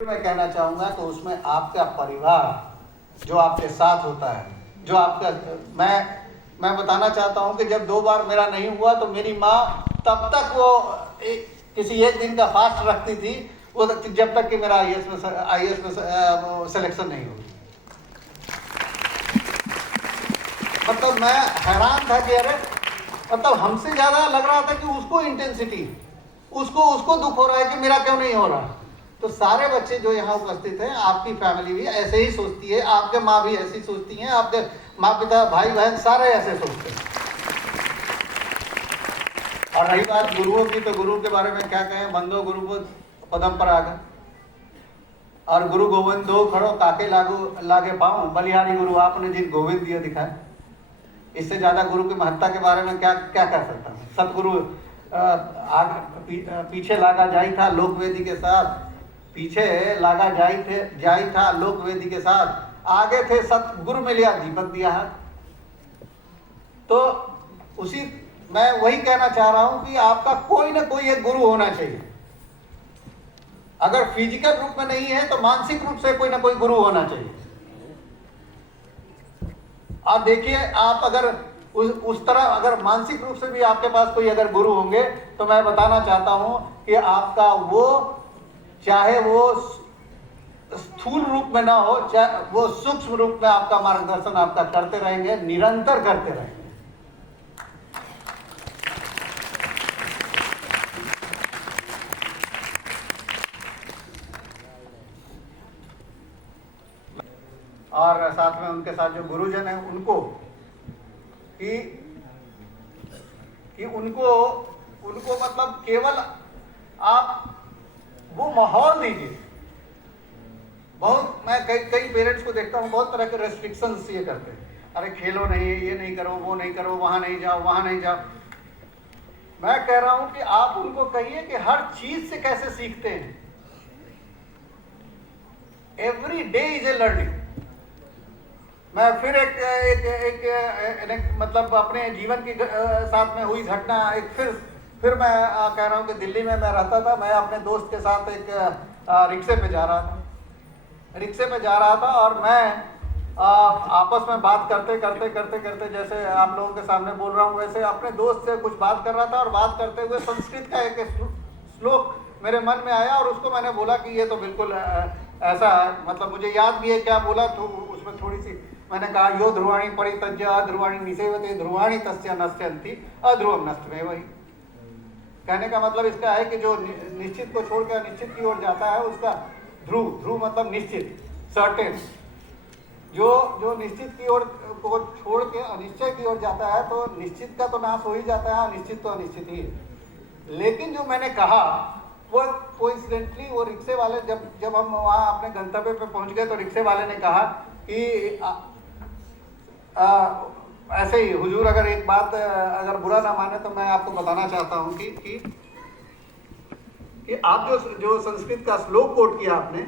मैं कहना चाहूँगा कि उसमें आपका परिवार जो आपके साथ होता है, जो आपका मैं बताना चाहता हूँ कि जब 2 बार मेरा नहीं हुआ तो मेरी माँ तब तक वो किसी एक दिन का फास्ट रखती थी, वो जब तक कि मेरा आईएएस में सिलेक्शन नहीं हुई। मतलब मैं हैरान था कि अरे मतलब हमसे ज़्यादा लग रहा था कि उसको इंटेंसिटी, उसको दुख हो रहा है कि मेरा क्यों नहीं हो रहा। तो सारे बच्चे जो यहाँ उपस्थित हैं, आपकी फैमिली भी ऐसे ही सोचती है, आपके माँ भी ऐसी सोचती हैं, आपके माँ पिता भाई बहन सारे ऐसे सोचते हैं। और रही बात गुरुओं की, तो गुरु के बारे में क्या कहें, बंदो गुरु पदम पर आ गए और गुरु गोविंद दो खड़ो काके लागे पाऊं, बलिहारी गुरु आपने जिन गोविंद दिया दिखाए। इससे ज्यादा गुरु की महत्ता के बारे में क्या क्या कह सकता हूँ। सतगुरु पीछे लागा जाई था लोकवेदी के साथ, पीछे लागा जाई था लोकवेदी के साथ, आगे थे सतगुरु मिलिया दीपक दिया है। तो उसी मैं वही कहना चाह रहा हूं कि आपका कोई ना कोई एक गुरु होना चाहिए। अगर फिजिकल रूप में नहीं है तो मानसिक रूप से कोई ना कोई गुरु होना चाहिए। आप देखिए, आप अगर उस तरह अगर मानसिक रूप से भी आपके पास कोई अगर गुरु होंगे तो मैं बताना चाहता हूं कि आपका वो, चाहे वो स्थूल रूप में ना हो, चाहे वो सूक्ष्म रूप में आपका मार्गदर्शन आपका करते रहेंगे, निरंतर करते रहेंगे। और साथ में उनके साथ जो गुरुजन है उनको कि उनको मतलब केवल आप वो माहौल दीजिए। बहुत मैं कई पेरेंट्स को देखता हूँ, बहुत तरह के रेस्ट्रिक्शंस ये करते हैं, अरे खेलो नहीं, ये नहीं करो, वो नहीं करो, वहाँ नहीं जाओ, वहाँ नहीं जाओ। मैं कह रहा हूँ कि आप उनको कहिए कि हर चीज से कैसे सीखते हैं। Every day is a learning. मैं फिर एक मतलब अपने जीवन की साथ में हुई घटना फिर मैं कह रहा हूँ कि दिल्ली में मैं रहता था, मैं अपने दोस्त के साथ एक रिक्शे पे जा रहा था और मैं आपस में बात करते जैसे आप लोगों के सामने बोल रहा हूँ वैसे अपने दोस्त से कुछ बात कर रहा था और बात करते हुए संस्कृत का एक श्लोक मेरे मन में आया और उसको मैंने बोला कि ये तो बिल्कुल ऐसा है, मतलब मुझे याद भी है क्या बोला, तो उसमें थोड़ी सी मैंने कहा यो ध्रुवाणी परित्यज्य अध्रुवाणी निसेवते ध्रुवाणी तस्य नश्यन्ति अध्रुवम नष्टमेव। वही कहने का मतलब इसका है कि जो निश्चित को छोड़ के अनिश्चित की ओर जाता है उसका ध्रुव मतलब निश्चित, सर्टेन। जो निश्चित की ओर को छोड़ के अनिश्चय की ओर जाता है तो निश्चित का तो नाश हो ही जाता है, अनिश्चित तो अनिश्चित ही है। लेकिन जो मैंने कहा वो कोइंसिडेंटली वो रिक्शे वाले जब हम वहाँ अपने गंतव्य पे पहुँच गए तो रिक्शे वाले ने कहा कि ऐसे ही हुजूर, अगर एक बात अगर बुरा ना माने तो मैं आपको बताना चाहता हूँ कि आप जो संस्कृत का श्लोक कोट किया आपने,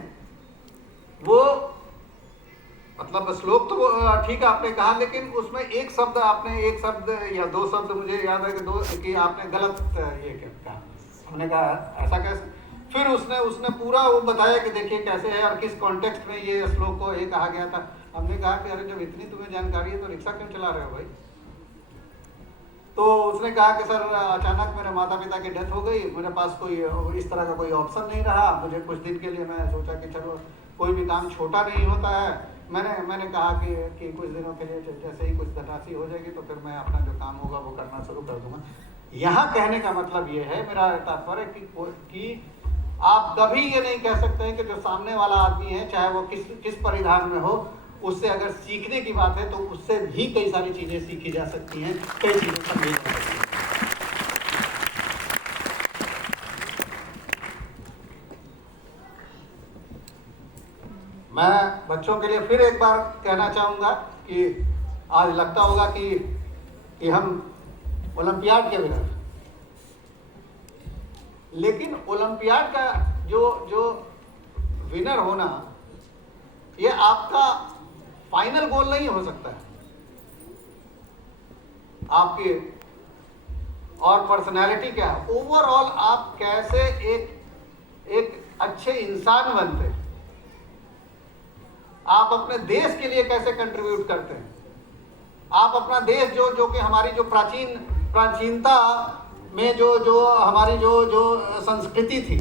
वो मतलब श्लोक तो ठीक आपने कहा, लेकिन उसमें एक शब्द या 2 शब्द मुझे याद है कि आपने गलत ये कहा। हमने कहा ऐसा कैसे? फिर उसने पूरा वो बताया कि देखिए कैसे है और किस कॉन्टेक्स्ट में ये श्लोक को ये कहा गया था। हमने कहा कि अरे जब इतनी तुम्हें जानकारी है तो रिक्शा क्यों चला रहे हो भाई? तो उसने कहा कि सर अचानक मेरे माता पिता की डेथ हो गई, मेरे पास कोई इस तरह का कोई ऑप्शन नहीं रहा। मुझे कुछ दिन के लिए मैं सोचा कि चलो कोई भी काम छोटा नहीं होता है। मैंने कहा कि कुछ दिनों के लिए जैसे ही कुछ धनराशि हो जाएगी तो फिर मैं अपना जो काम होगा वो करना शुरू कर दूंगा। यहाँ कहने का मतलब ये है, मेरा तात्पर्य कि आप कभी ये नहीं कह सकते कि जो सामने वाला आदमी है चाहे वो किस परिधान में हो, उससे अगर सीखने की बात है तो उससे भी कई सारी चीजें सीखी जा सकती हैं, कई चीजें समझी जा सकती हैं। मैं बच्चों के लिए फिर एक बार कहना चाहूँगा कि आज लगता होगा कि हम ओलंपियाड के विनर, लेकिन ओलंपियाड का जो विनर होना ये आपका फाइनल गोल नहीं हो सकता है। आपकी और पर्सनालिटी क्या है, ओवरऑल आप कैसे एक अच्छे इंसान बनते हैं, आप अपने देश के लिए कैसे कंट्रीब्यूट करते हैं, आप अपना देश जो कि हमारी जो प्राचीनता में जो हमारी जो संस्कृति थी,